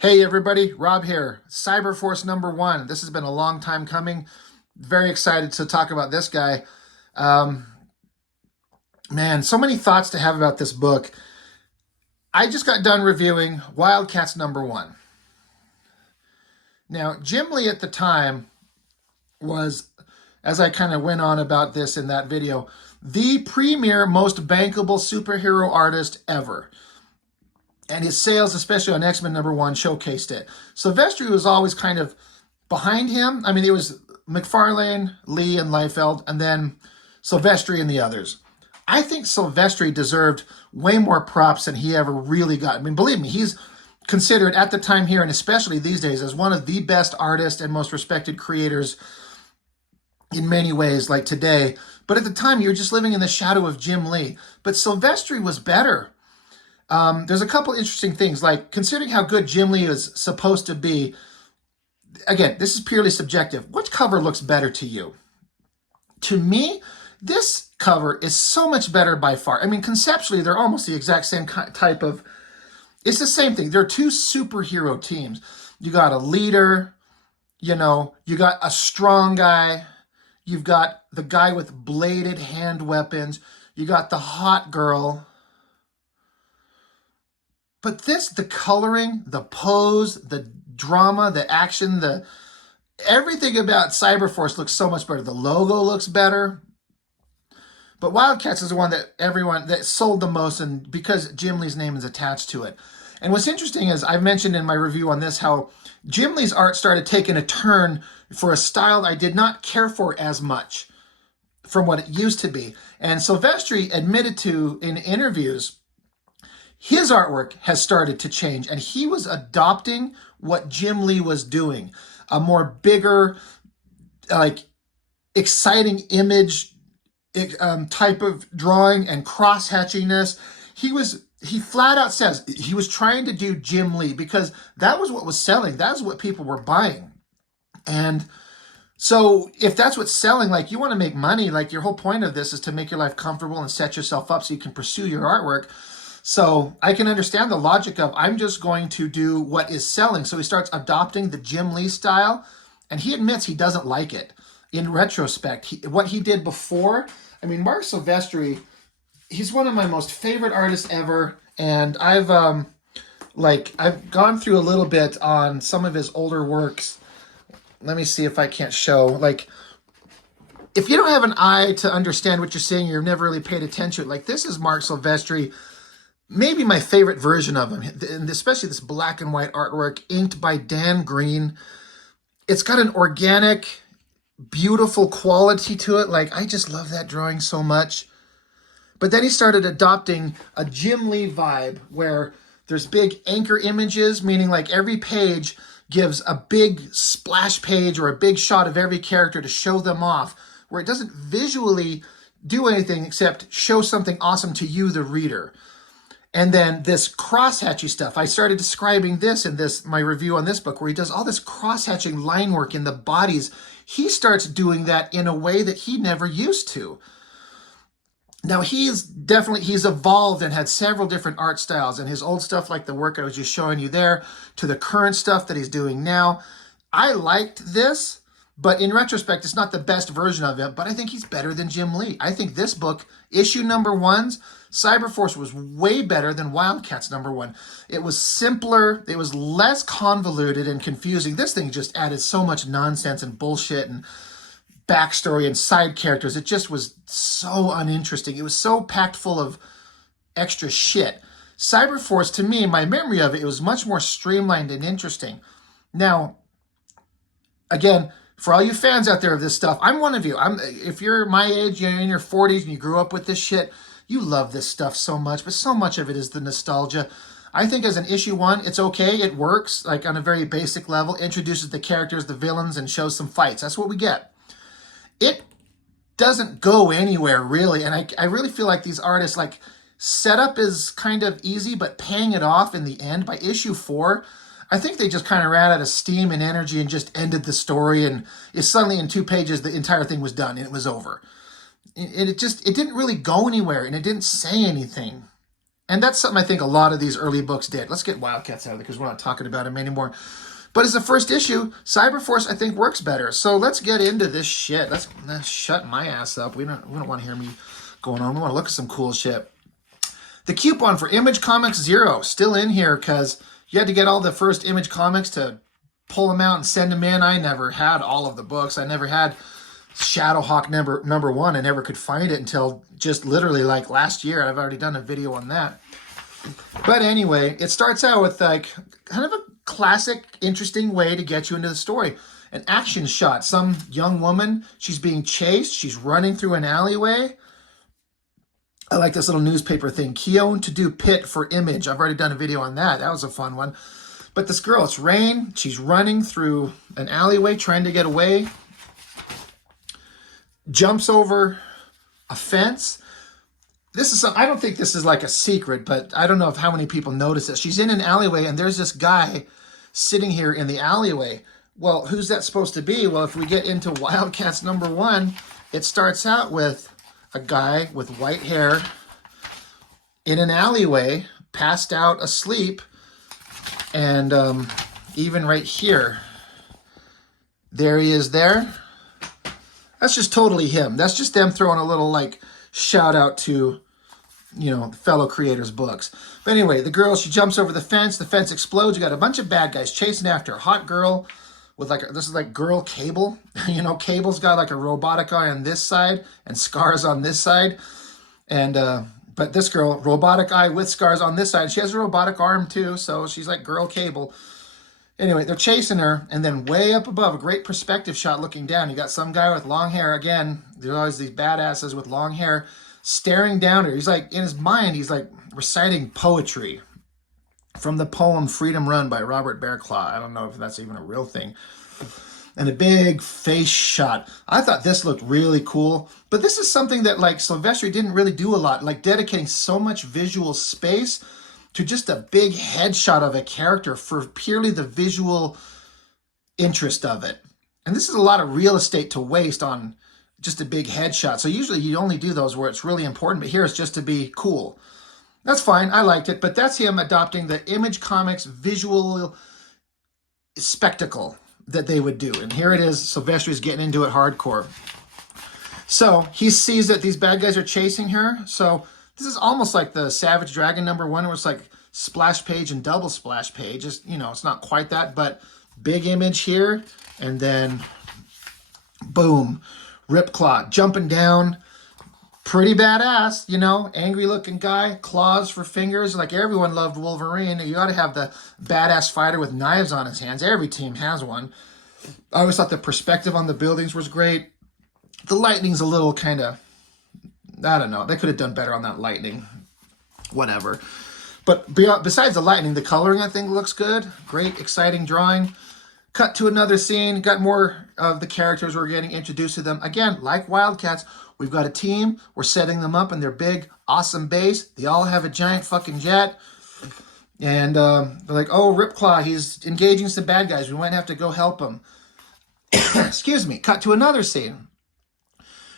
Hey everybody, Rob here. CyberForce #1. This has been a long time coming. Very excited to talk about this guy. Um, Man, so many thoughts to have about this book. I just got done reviewing Wildcats #1. Now, Jim Lee at the time was, as I kind of went on about this in that video, the premier, most bankable superhero artist ever. And his sales, especially on X-Men #1, showcased it. Silvestri was always kind of behind him. I mean, it was McFarlane, Lee, and Liefeld, and then Silvestri and the others. I think Silvestri deserved way more props than he ever really got. I mean, believe me, he's considered at the time here, and especially these days, as one of the best artists and most respected creators in many ways, like today. But at the time, you were just living in the shadow of Jim Lee. But Silvestri was better. There's a couple interesting things, like considering how good Jim Lee is supposed to be. Again, this is purely subjective. Which cover looks better to you? To me, this cover is so much better by far. I mean, conceptually, they're almost the exact same type of... It's the same thing. They're two superhero teams. You got a leader, you got a strong guy. You've got the guy with bladed hand weapons. You got the hot girl. But this, the coloring, the pose, the drama, the action, everything about CyberForce looks so much better. The logo looks better. But Wildcats is the one that sold the most, and because Jim Lee's name is attached to it. And what's interesting is, I've mentioned in my review on this how Jim Lee's art started taking a turn for a style I did not care for as much from what it used to be. And Silvestri admitted to in interviews his artwork has started to change, and he was adopting what Jim Lee was doing. A more bigger, like, exciting image type of drawing and cross-hatchiness. He flat out says he was trying to do Jim Lee because that was what was selling. That's what people were buying. And so if that's what's selling, like, you want to make money, like, your whole point of this is to make your life comfortable and set yourself up so you can pursue your artwork. So I can understand the logic of, I'm just going to do what is selling. So he starts adopting the Jim Lee style, and he admits he doesn't like it. In retrospect, what he did before, I mean, Marc Silvestri, he's one of my most favorite artists ever, and I've gone through a little bit on some of his older works. Let me see if I can't show. Like, if you don't have an eye to understand what you're seeing, you've never really paid attention. Like, this is Marc Silvestri. Maybe my favorite version of him, and especially this black and white artwork inked by Dan Green. It's got an organic, beautiful quality to it. Like, I just love that drawing so much. But then he started adopting a Jim Lee vibe where there's big anchor images, meaning like every page gives a big splash page or a big shot of every character to show them off, where it doesn't visually do anything except show something awesome to you, the reader. And then this cross-hatchy stuff. I started describing this in my review on this book, where he does all this cross-hatching line work in the bodies. He starts doing that in a way that he never used to. Now, he's evolved and had several different art styles, and his old stuff, like the work I was just showing you there, to the current stuff that he's doing now. I liked this, but in retrospect, it's not the best version of it, but I think he's better than Jim Lee. I think this book, issue #1's, CyberForce, was way better than Wildcats #1. It was simpler, it was less convoluted and confusing. This thing just added so much nonsense and bullshit and backstory and side characters. It just was so uninteresting. It was so packed full of extra shit. CyberForce, to me, my memory of it, it was much more streamlined and interesting. Now, again, for all you fans out there of this stuff, I'm one of you. If you're my age, you're in your 40s and you grew up with this shit, you love this stuff so much, but so much of it is the nostalgia. I think as an issue 1, it's okay. It works, like, on a very basic level. Introduces the characters, the villains, and shows some fights. That's what we get. It doesn't go anywhere, really, and I really feel like these artists, like, setup is kind of easy, but paying it off in the end, by issue 4, I think they just kind of ran out of steam and energy and just ended the story, and suddenly in 2 pages, the entire thing was done, and it was over. It didn't really go anywhere, and it didn't say anything. And that's something I think a lot of these early books did. Let's get Wildcats out of there because we're not talking about them anymore. But as the first issue, CyberForce I think works better. So let's get into this shit. Let's shut my ass up. We don't want to hear me going on. We want to look at some cool shit. The coupon for Image Comics 0 still in here because you had to get all the first Image Comics to pull them out and send them in. I never had all of the books. I never had Shadowhawk number 1. I never could find it until just literally like last year. I've already done a video on that. But anyway, it starts out with like kind of a classic, interesting way to get you into the story. An action shot. Some young woman, she's being chased. She's running through an alleyway. I like this little newspaper thing. Keown to do pit for Image. I've already done a video on that. That was a fun one. But this girl, it's rain. She's running through an alleyway trying to get away. Jumps over a fence. This is I don't think this is like a secret, but I don't know if how many people notice it. She's in an alleyway and there's this guy sitting here in the alleyway. Well, who's that supposed to be? Well, if we get into Wildcats number 1, it starts out with a guy with white hair in an alleyway, passed out asleep. And even right here, there he is there. That's just totally him. That's just them throwing a little like shout out to, you know, fellow creators' books. But anyway, the girl, she jumps over the fence explodes. You got a bunch of bad guys chasing after a hot girl with like, this is like girl Cable. You know, Cable's got like a robotic eye on this side and scars on this side. And, but this girl, robotic eye with scars on this side. She has a robotic arm too, so she's like girl Cable. Anyway, they're chasing her, and then way up above, a great perspective shot looking down. You got some guy with long hair. Again, there's always these badasses with long hair staring down at her. He's like, in his mind, he's like reciting poetry from the poem Freedom Run by Robert Bearclaw. I don't know if that's even a real thing. And a big face shot. I thought this looked really cool, but this is something that like Silvestri didn't really do a lot, like dedicating so much visual space to just a big headshot of a character for purely the visual interest of it. And this is a lot of real estate to waste on just a big headshot. So usually you only do those where it's really important, but here it's just to be cool. That's fine, I liked it, but that's him adopting the Image Comics visual spectacle that they would do. And here it is, Silvestri's getting into it hardcore. So he sees that these bad guys are chasing her, so this is almost like the Savage Dragon number 1, where it's like splash page and double splash page. Just, you know, it's not quite that, but big image here, and then boom, Ripclaw jumping down. Pretty badass, you know, angry looking guy, claws for fingers. Like everyone loved Wolverine. You got to have the badass fighter with knives on his hands. Every team has one. I always thought the perspective on the buildings was great. The lightning's a little kind of, I don't know. They could have done better on that lightning. Whatever. But besides the lightning, the coloring, I think, looks good. Great, exciting drawing. Cut to another scene. Got more of the characters. We're getting introduced to them. Again, like Wildcats, we've got a team. We're setting them up in their big, awesome base. They all have a giant fucking jet. And they're like, oh, Ripclaw, he's engaging some bad guys. We might have to go help him. Excuse me. Cut to another scene.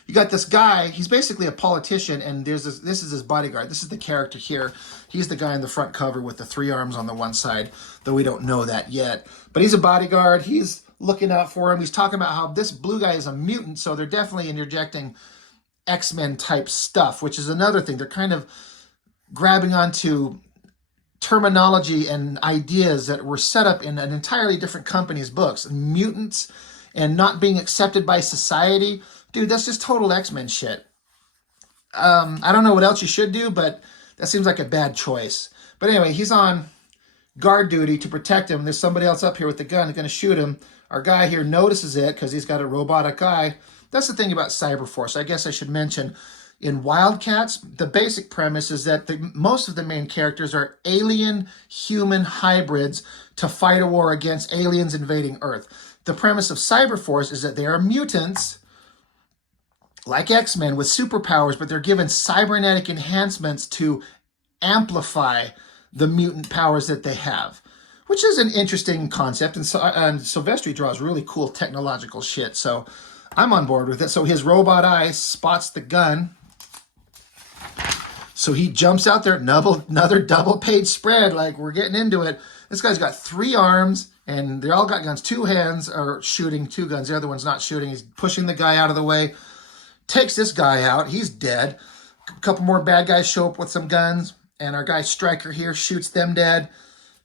You got this guy, he's basically a politician, and this is his bodyguard. This is the character here. He's the guy in the front cover with the 3 arms on the one side, though we don't know that yet. But he's a bodyguard. He's looking out for him. He's talking about how this blue guy is a mutant, so they're definitely interjecting X-Men type stuff, which is another thing. They're kind of grabbing onto terminology and ideas that were set up in an entirely different company's books. Mutants and not being accepted by society. Dude, that's just total X-Men shit. I don't know what else you should do, but that seems like a bad choice. But anyway, he's on guard duty to protect him. There's somebody else up here with the gun who's going to shoot him. Our guy here notices it because he's got a robotic eye. That's the thing about CyberForce. I guess I should mention, in Wildcats, the basic premise is that most of the main characters are alien-human hybrids to fight a war against aliens invading Earth. The premise of CyberForce is that they are mutants, like X-Men, with superpowers, but they're given cybernetic enhancements to amplify the mutant powers that they have, which is an interesting concept. And Silvestri draws really cool technological shit, so I'm on board with it. So his robot eye spots the gun. So he jumps out there, another double page spread, like we're getting into it. This guy's got 3 arms, and they all got guns. 2 hands are shooting 2 guns. The other one's not shooting. He's pushing the guy out of the way. Takes this guy out. He's dead. A couple more bad guys show up with some guns, and our guy Stryker here shoots them dead.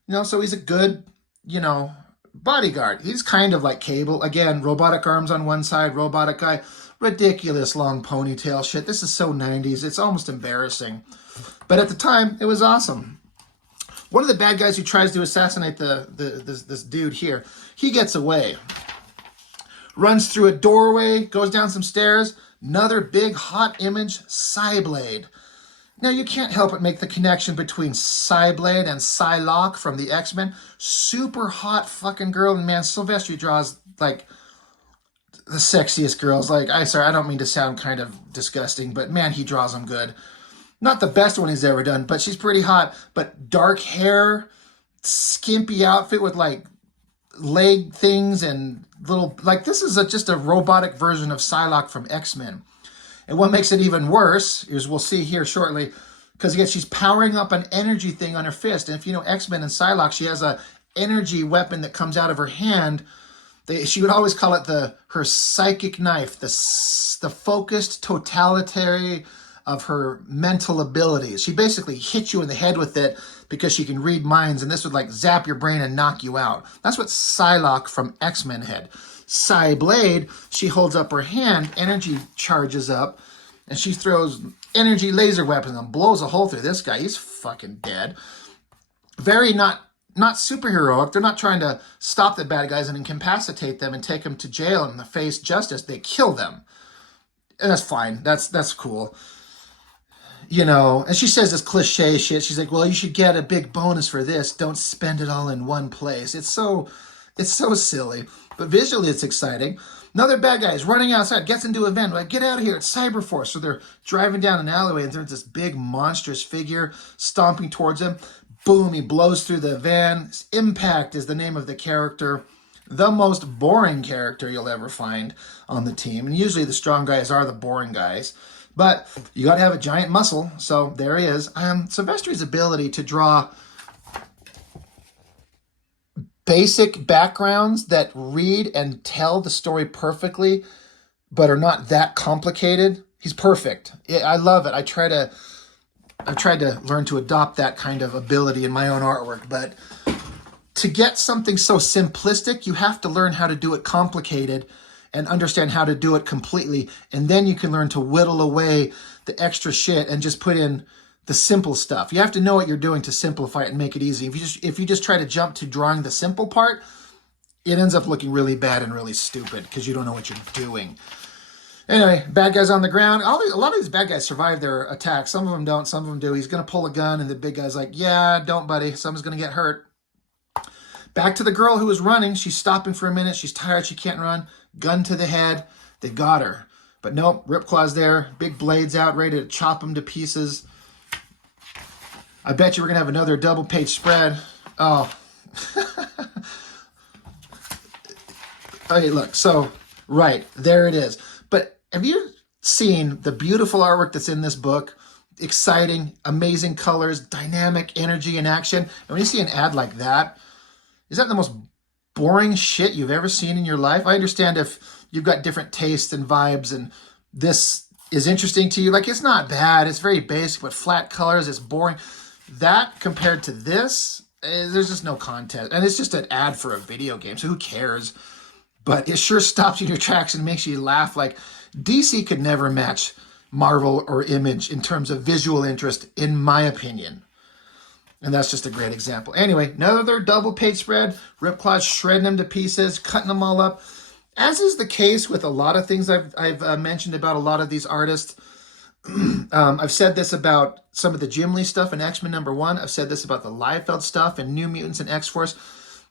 You know, so he's a good, you know, bodyguard. He's kind of like Cable. Again, robotic arms on one side, robotic guy. Ridiculous long ponytail shit. This is so 90s. It's almost embarrassing. But at the time, it was awesome. One of the bad guys who tries to assassinate this dude here, he gets away. Runs through a doorway, goes down some stairs. Another big hot image, Cyblade. Now, you can't help but make the connection between Cyblade and Psylocke from the X-Men. Super hot fucking girl. And man, Silvestri draws like the sexiest girls. Like, I don't mean to sound kind of disgusting, but man, he draws them good. Not the best one he's ever done, but she's pretty hot. But dark hair, skimpy outfit with like leg things and little, like this is just a robotic version of Psylocke from X-Men. And what makes it even worse is we'll see here shortly, because again, she's powering up an energy thing on her fist. And if you know X-Men and Psylocke, she has a energy weapon that comes out of her hand. She would always call it her psychic knife, the focused totality of her mental abilities. She basically hits you in the head with it because she can read minds, and this would like zap your brain and knock you out. That's what Psylocke from X-Men had. Cyblade, she holds up her hand, energy charges up, and she throws energy laser weapons and blows a hole through this guy. He's fucking dead. Very not superheroic. They're not trying to stop the bad guys and incapacitate them and take them to jail and face justice. They kill them. And that's fine. That's cool. You know, and she says this cliche shit. She's like, well, you should get a big bonus for this. Don't spend it all in one place. It's so silly. But visually, it's exciting. Another bad guy is running outside, gets into a van. Like, get out of here. It's CYBERFORCE. So they're driving down an alleyway, and there's this big monstrous figure stomping towards him. Boom, he blows through the van. Impact is the name of the character. The most boring character you'll ever find on the team. And usually the strong guys are the boring guys. But you got to have a giant muscle. So there he is. Silvestri's ability to draw basic backgrounds that read and tell the story perfectly, but are not that complicated. He's perfect. I love it. I've tried to learn to adopt that kind of ability in my own artwork, but to get something so simplistic, you have to learn how to do it complicated and understand how to do it completely, and then you can learn to whittle away the extra shit and just put in the simple stuff. You have to know what you're doing to simplify it and make it easy. If you just try to jump to drawing the simple part, it ends up looking really bad and really stupid because you don't know what you're doing. Anyway, bad guys on the ground. A lot of these bad guys survive their attacks. Some of them don't, some of them do. He's going to pull a gun, and the big guy's like, yeah, don't, buddy. Someone's going to get hurt. Back to the girl who was running. She's stopping for a minute. She's tired. She can't run. Gun to the head. They got her. But nope, Ripclaw's there. Big blades out, ready to chop him to pieces. I bet you we're going to have another double-page spread. Oh. Okay, look. So, right. There it is. But have you seen the beautiful artwork that's in this book? Exciting, amazing colors, dynamic energy and action. And when you see an ad like that, is that the most boring shit you've ever seen in your life? I understand if you've got different tastes and vibes and this is interesting to you. Like, it's not bad. It's very basic, but flat colors, it's boring. That compared to this, there's just no contest. And it's just an ad for a video game, so who cares? But it sure stops you in your tracks and makes you laugh. Like, DC could never match Marvel or Image in terms of visual interest, in my opinion. And that's just a great example. Anyway, another double-page spread. Ripclaw's shredding them to pieces, cutting them all up. As is the case with a lot of things I've mentioned about a lot of these artists. I've said this about some of the Jim Lee stuff in X-Men #1. I've said this about the Liefeld stuff and New Mutants and X-Force.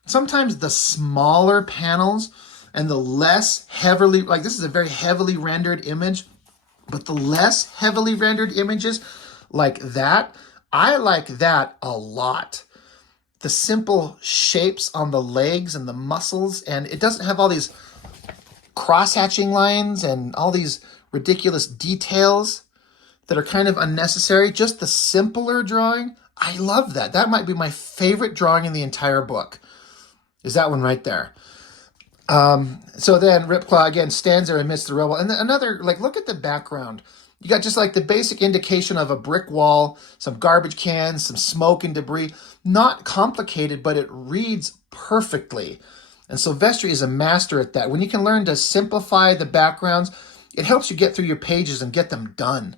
Sometimes the smaller panels and the less heavily, like this is a very heavily rendered image, but the less heavily rendered images like that, I like that a lot. The simple shapes on the legs and the muscles, and it doesn't have all these cross-hatching lines and all these ridiculous details. that are kind of unnecessary. Just the simpler drawing, I love that. That might be my favorite drawing in the entire book, is that one right there. So then Ripclaw again stands there amidst the rubble. And another, like, look at the background. You got just like the basic indication of a brick wall, some garbage cans, some smoke and debris. Not complicated, but it reads perfectly. And Silvestri is a master at that. When you can learn to simplify the backgrounds, it helps you get through your pages and get them done.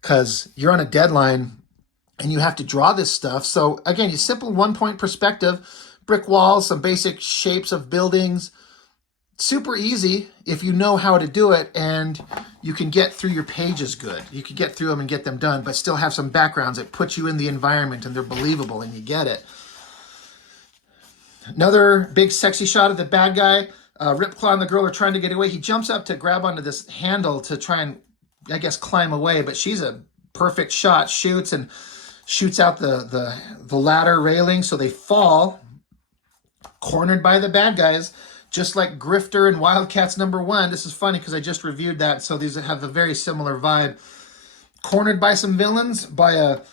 Because you're on a deadline and you have to draw this stuff. So again, you simple 1-point perspective, brick walls, some basic shapes of buildings. Super easy if you know how to do it, and you can get through your pages good. You can get through them and get them done, but still have some backgrounds that put you in the environment and they're believable and you get it. Another big sexy shot of the bad guy. Ripclaw and the girl are trying to get away. He jumps up to grab onto this handle to try and, I guess, climb away, but she's a perfect shot, shoots and shoots out the ladder railing, so they fall, cornered by the bad guys. Just like Grifter and Wildcats #1. This is funny because I just reviewed that, so these have a very similar vibe. Cornered by some villains,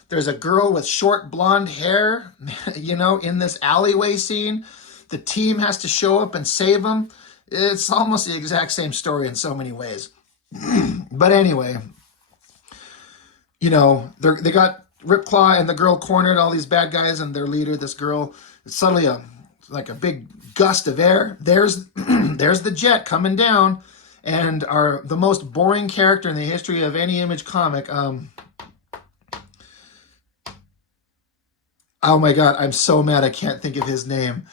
there's a girl with short blonde hair, you know, in this alleyway scene. The team has to show up and save them. It's almost the exact same story in so many ways. But anyway, you know, they got Ripclaw and the girl cornered, all these bad guys, and their leader, this girl, it's suddenly like a big gust of air. There's the jet coming down, and the most boring character in the history of any Image comic. Oh my God, I'm so mad I can't think of his name.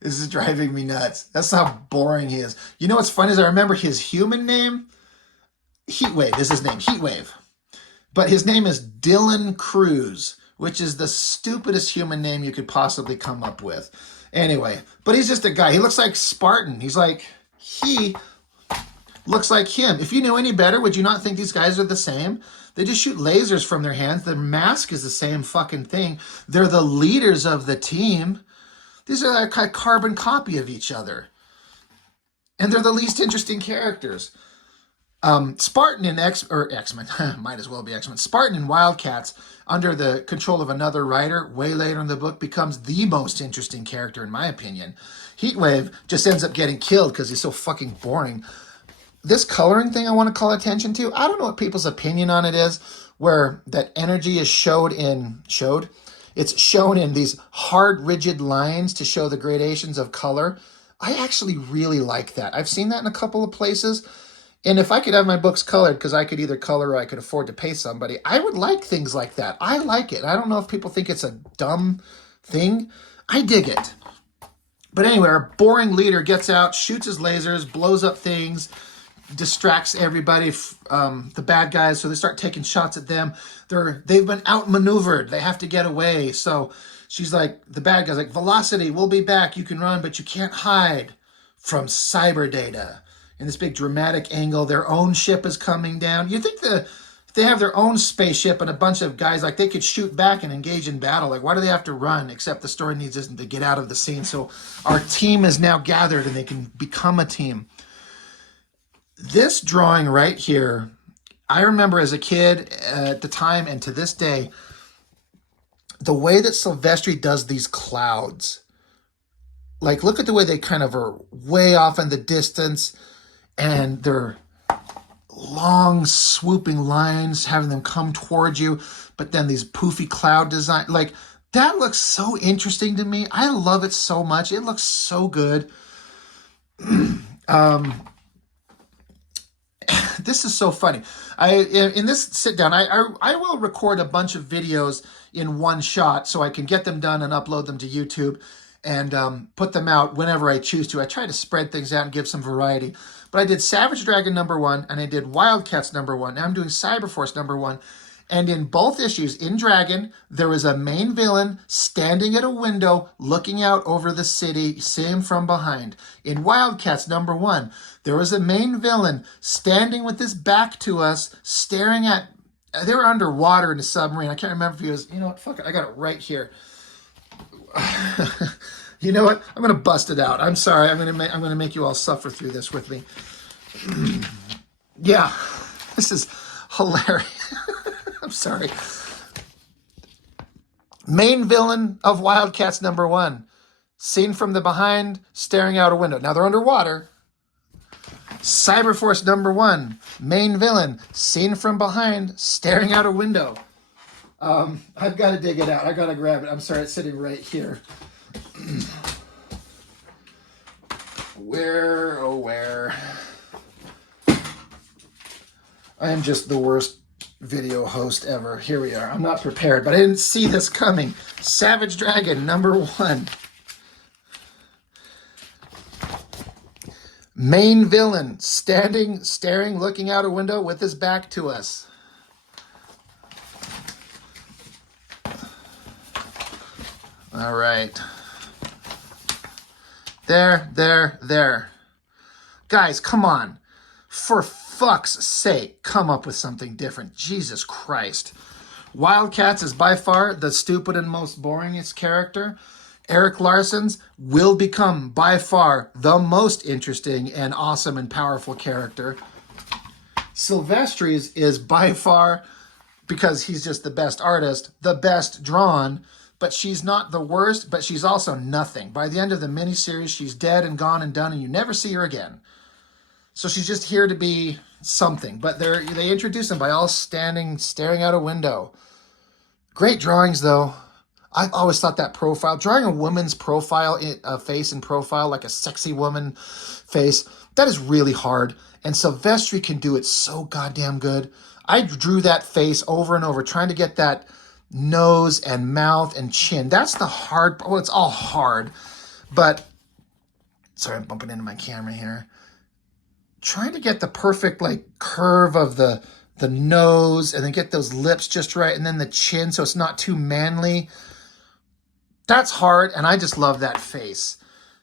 This is driving me nuts. That's how boring he is. You know what's funny is I remember his human name. Heatwave is his name, Heatwave. But his name is Dylan Cruz, which is the stupidest human name you could possibly come up with. Anyway, but he's just a guy. He looks like Spartan. He looks like him. If you knew any better, would you not think these guys are the same? They just shoot lasers from their hands. Their mask is the same fucking thing. They're the leaders of the team. These are like a carbon copy of each other. And they're the least interesting characters. Spartan in X-Men, might as well be X-Men. Spartan in Wildcats, under the control of another writer, way later in the book, becomes the most interesting character, in my opinion. Heatwave just ends up getting killed because he's so fucking boring. This coloring thing I want to call attention to, I don't know what people's opinion on it is, where that energy is it's shown in these hard, rigid lines to show the gradations of color. I actually really like that. I've seen that in a couple of places. And if I could have my books colored, because I could either color or I could afford to pay somebody, I would like things like that. I like it. I don't know if people think it's a dumb thing. I dig it. But anyway, our boring leader gets out, shoots his lasers, blows up things, distracts everybody, the bad guys, so they start taking shots at them. They've been outmaneuvered. They have to get away. So she's like, the bad guy's like, Velocity, we'll be back. You can run, but you can't hide from cyber data. In this big dramatic angle, their own ship is coming down. You think if they have their own spaceship and a bunch of guys, like, they could shoot back and engage in battle. Like, why do they have to run? Except the story needs them to get out of the scene. So our team is now gathered and they can become a team. This drawing right here, I remember as a kid at the time and to this day, the way that Silvestri does these clouds. Like, look at the way they kind of are way off in the distance. And they're long swooping lines, having them come towards you, but then these poofy cloud design, like, that looks so interesting to me. I love it so much. It looks so good. This is so funny. In this sit down, I will record a bunch of videos in one shot so I can get them done and upload them to YouTube and put them out whenever I choose to. I try to spread things out and give some variety. But I did Savage Dragon #1 and I did Wildcats #1. Now I'm doing CyberForce #1. And in both issues, in Dragon, there was a main villain standing at a window looking out over the city, see him from behind. In Wildcats #1, there was a main villain standing with his back to us, staring at... They were underwater in a submarine. I can't remember if he was... You know what? Fuck it. I got it right here. You know what? I'm going to bust it out. I'm sorry. I'm going to make you all suffer through this with me. Yeah. This is hilarious. Sorry. Main villain of Wildcats #1. Seen from the behind, staring out a window. Now they're underwater. CYBERFORCE #1. Main villain, seen from behind, staring out a window. I've got to dig it out. I got to grab it. I'm sorry, it's sitting right here. Where, oh where? I am just the worst video host ever. Here we are. I'm not prepared, but I didn't see this coming. Savage Dragon #1. Main villain, standing, staring, looking out a window with his back to us. All right. There. Guys, come on. For fuck's sake, come up with something different. Jesus Christ. Wildcats is by far the stupid and most boringest character. Eric Larson's will become by far the most interesting and awesome and powerful character. Silvestri's is by far, because he's just the best artist, the best drawn, but she's not the worst, but she's also nothing. By the end of the miniseries, she's dead and gone and done, and you never see her again. So she's just here to be something. But they introduce him by all standing, staring out a window. Great drawings, though. I've always thought that profile, drawing a woman's profile, a face and profile, like a sexy woman face, that is really hard. And Silvestri can do it so goddamn good. I drew that face over and over, trying to get that nose and mouth and chin. That's the hard, well, it's all hard. But, sorry, I'm bumping into my camera here. Trying to get the perfect, like, curve of the nose and then get those lips just right, and then the chin so it's not too manly. That's hard, and I just love that face.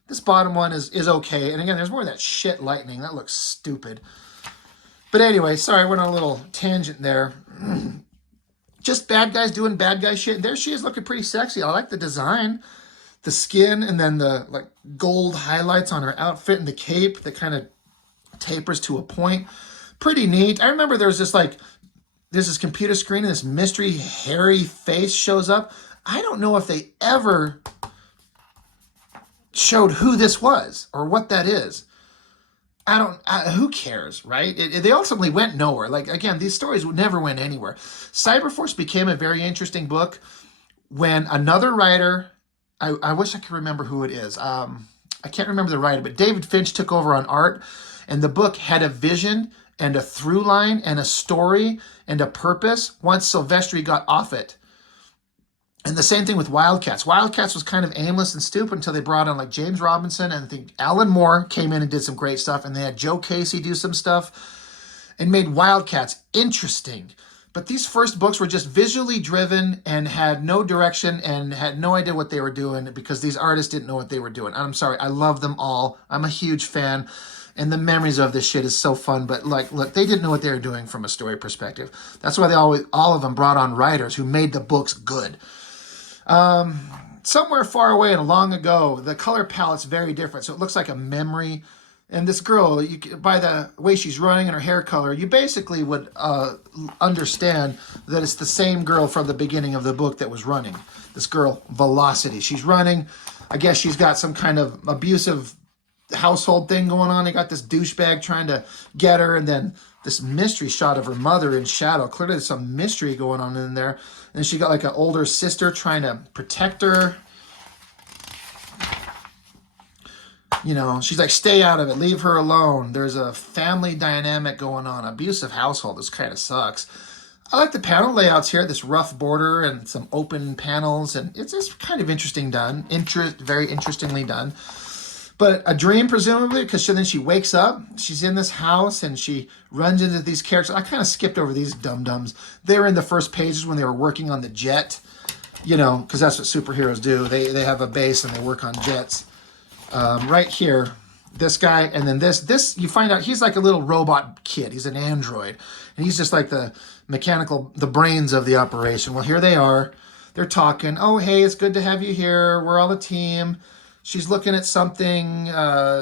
This bottom one is okay. And again, there's more of that shit lightning. That looks stupid. But anyway, sorry, I went on a little tangent there. Just bad guys doing bad guy shit. There she is, looking pretty sexy. I like the design. The skin, and then the like gold highlights on her outfit and the cape that kind of tapers to a point. Pretty neat. I remember there's this computer screen and this mystery hairy face shows up. I don't know if they ever showed who this was or what that is. Who cares, right? They ultimately went nowhere. Like, again, these stories never went anywhere. CYBERFORCE became a very interesting book when another writer, I wish I could remember who it is. I can't remember the writer, but David Finch took over on art, and the book had a vision and a through line and a story and a purpose once Silvestri got off it. And the same thing with Wildcats. Wildcats was kind of aimless and stupid until they brought on like James Robinson, and I think Alan Moore came in and did some great stuff, and they had Joe Casey do some stuff and made Wildcats interesting. But these first books were just visually driven and had no direction and had no idea what they were doing because these artists didn't know what they were doing. And I'm sorry, I love them all. I'm a huge fan. And the memories of this shit is so fun. But like, look, they didn't know what they were doing from a story perspective. That's why all of them brought on writers who made the books good. Somewhere far away and long ago, the color palette's very different. So it looks like a memory. And this girl, by the way she's running and her hair color, you basically would understand that it's the same girl from the beginning of the book that was running. This girl, Velocity. She's running. I guess she's got some kind of abusive household thing going on. They got this douchebag trying to get her, and then this mystery shot of her mother in shadow. Clearly there's some mystery going on in there. And she got like an older sister trying to protect her. You know, she's like, stay out of it, leave her alone. There's a family dynamic going on, abusive household. This kind of sucks. I like the panel layouts here, this rough border and some open panels, and it's just kind of interesting done. Very interestingly done. But a dream, presumably, because then she wakes up, she's in this house, and she runs into these characters. I kind of skipped over these dum-dums. They were in the first pages when they were working on the jet, you know, because that's what superheroes do. They have a base and they work on jets. Right here, this guy, and then this, you find out he's like a little robot kid. He's an android, and he's just like the brains of the operation. Well, here they are. They're talking. Oh, hey, it's good to have you here. We're all a team. She's looking at something.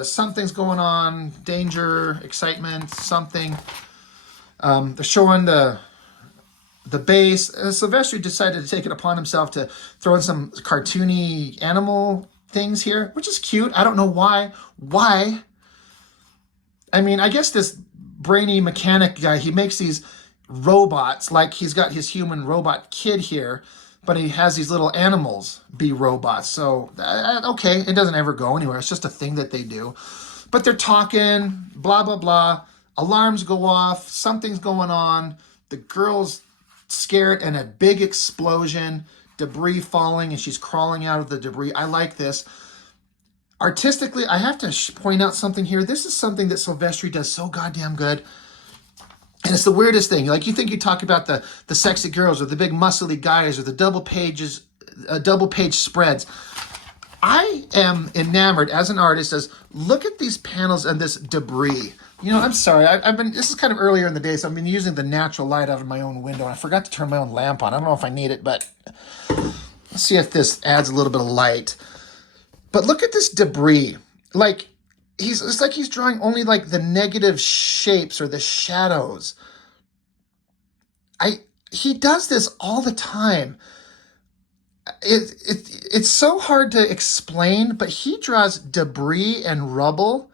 Something's going on. Danger, excitement, something. They're showing the the base. Silvestri decided to take it upon himself to throw in some cartoony animal things here, which is cute. I don't know why. Why? I mean, I guess this brainy mechanic guy, he makes these robots, like he's got his human robot kid here, but he has these little animals be robots. So, okay, it doesn't ever go anywhere. It's just a thing that they do. But they're talking, blah, blah, blah. Alarms go off. Something's going on. The girl's scared and a big explosion, debris falling, and she's crawling out of the debris. I like this. Artistically, I have to point out something here. This is something that Silvestri does so goddamn good. And it's the weirdest thing. Like, you think you talk about the sexy girls or the big muscly guys or the double page spreads. I am enamored as an artist as look at these panels and this debris. You know, I'm sorry. This is kind of earlier in the day, so I've been using the natural light out of my own window. And I forgot to turn my own lamp on. I don't know if I need it, but let's see if this adds a little bit of light. But look at this debris. Like, it's like he's drawing only like the negative shapes or the shadows. He does this all the time. It's so hard to explain, but he draws debris and rubble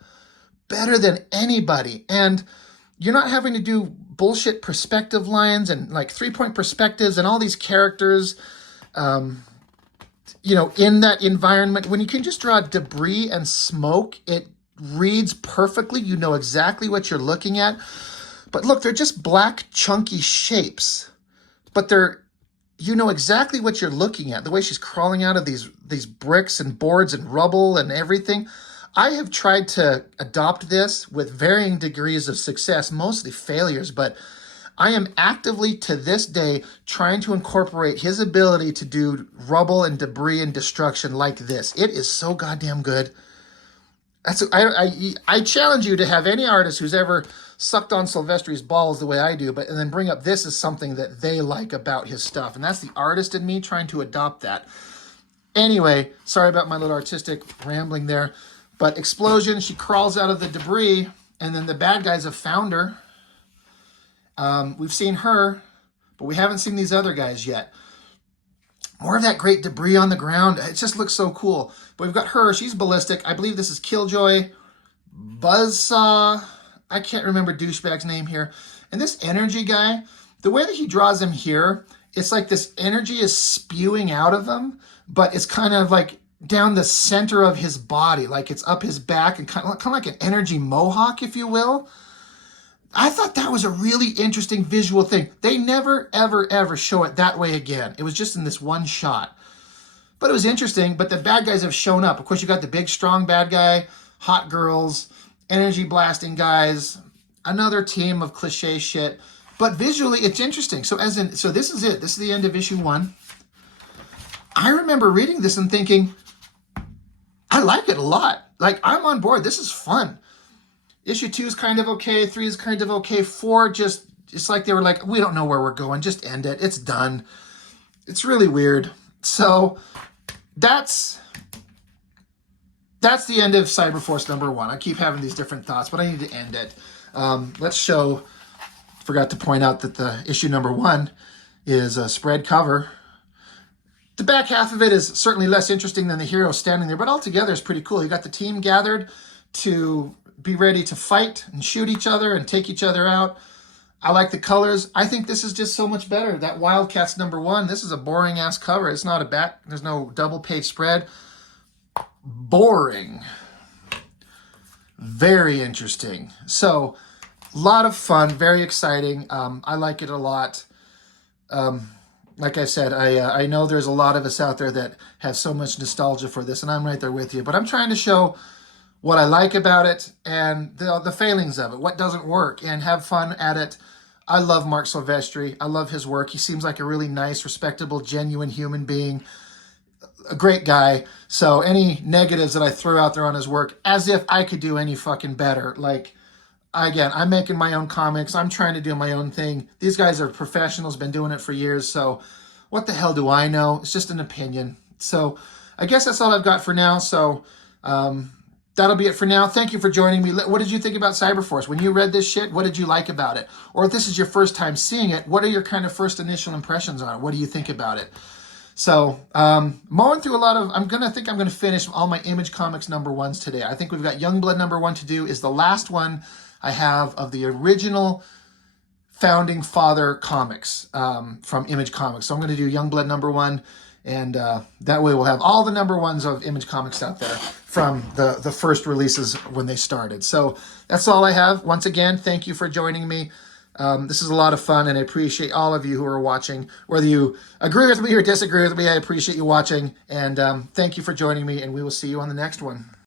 better than anybody. And you're not having to do bullshit perspective lines and like 3-point perspectives and all these characters, you know, in that environment. When you can just draw debris and smoke, it reads perfectly. You know exactly what you're looking at. But look, they're just black, chunky shapes. But you know exactly what you're looking at. The way she's crawling out of these bricks and boards and rubble and everything. I have tried to adopt this with varying degrees of success, mostly failures, but I am actively to this day trying to incorporate his ability to do rubble and debris and destruction like this. It is so goddamn good. I challenge you to have any artist who's ever sucked on Silvestri's balls the way I do, and then bring up this as something that they like about his stuff. And that's the artist in me trying to adopt that. Anyway, sorry about my little artistic rambling there. But explosion, she crawls out of the debris, and then the bad guys have found her. We've seen her, but we haven't seen these other guys yet. More of that great debris on the ground. It just looks so cool. But we've got her. She's ballistic. I believe this is Killjoy. Buzzsaw. I can't remember douchebag's name here. And this energy guy, the way that he draws him here, it's like this energy is spewing out of him, but it's kind of like down the center of his body, like it's up his back and kind of like an energy mohawk, if you will. I thought that was a really interesting visual thing. They never, ever, ever show it that way again. It was just in this one shot. But it was interesting, but the bad guys have shown up. Of course, you got the big, strong bad guy, hot girls, energy blasting guys, another team of cliche shit. But visually, it's interesting. So this is it. This is the end of issue 1. I remember reading this and thinking, I like it a lot. Like, I'm on board. This is fun. Issue 2 is kind of okay. 3 is kind of okay. 4 just, it's like they were like, we don't know where we're going. Just end it. It's done. It's really weird. So that's the end of CyberForce number 1. I keep having these different thoughts, but I need to end it. Let's show, forgot to point out that the issue number 1 is a spread cover. The back half of it is certainly less interesting than the hero standing there, but altogether it's pretty cool. You got the team gathered to be ready to fight and shoot each other and take each other out. I like the colors. I think this is just so much better. That Wildcats number 1, this is a boring ass cover. It's not a back, there's no double page spread. Boring. Very interesting. So, a lot of fun, very exciting. I like it a lot. Like I said, I know there's a lot of us out there that have so much nostalgia for this, and I'm right there with you. But I'm trying to show what I like about it and the failings of it, what doesn't work, and have fun at it. I love Marc Silvestri. I love his work. He seems like a really nice, respectable, genuine human being. A great guy. So any negatives that I throw out there on his work, as if I could do any fucking better. Like, again, I'm making my own comics. I'm trying to do my own thing. These guys are professionals, been doing it for years. So what the hell do I know? It's just an opinion. So I guess that's all I've got for now. So that'll be it for now. Thank you for joining me. What did you think about CyberForce? When you read this shit, what did you like about it? Or if this is your first time seeing it, what are your kind of first initial impressions on it? What do you think about it? So, mowing through a lot of, I'm going to finish all my Image Comics #1s today. I think we've got Youngblood #1 to do, is the last one I have of the original Founding Father comics from Image Comics. So I'm going to do Youngblood #1, and that way we'll have all the #1s of Image Comics out there from the first releases when they started. So that's all I have. Once again, thank you for joining me. This is a lot of fun, and I appreciate all of you who are watching. Whether you agree with me or disagree with me, I appreciate you watching, and thank you for joining me, and we will see you on the next one.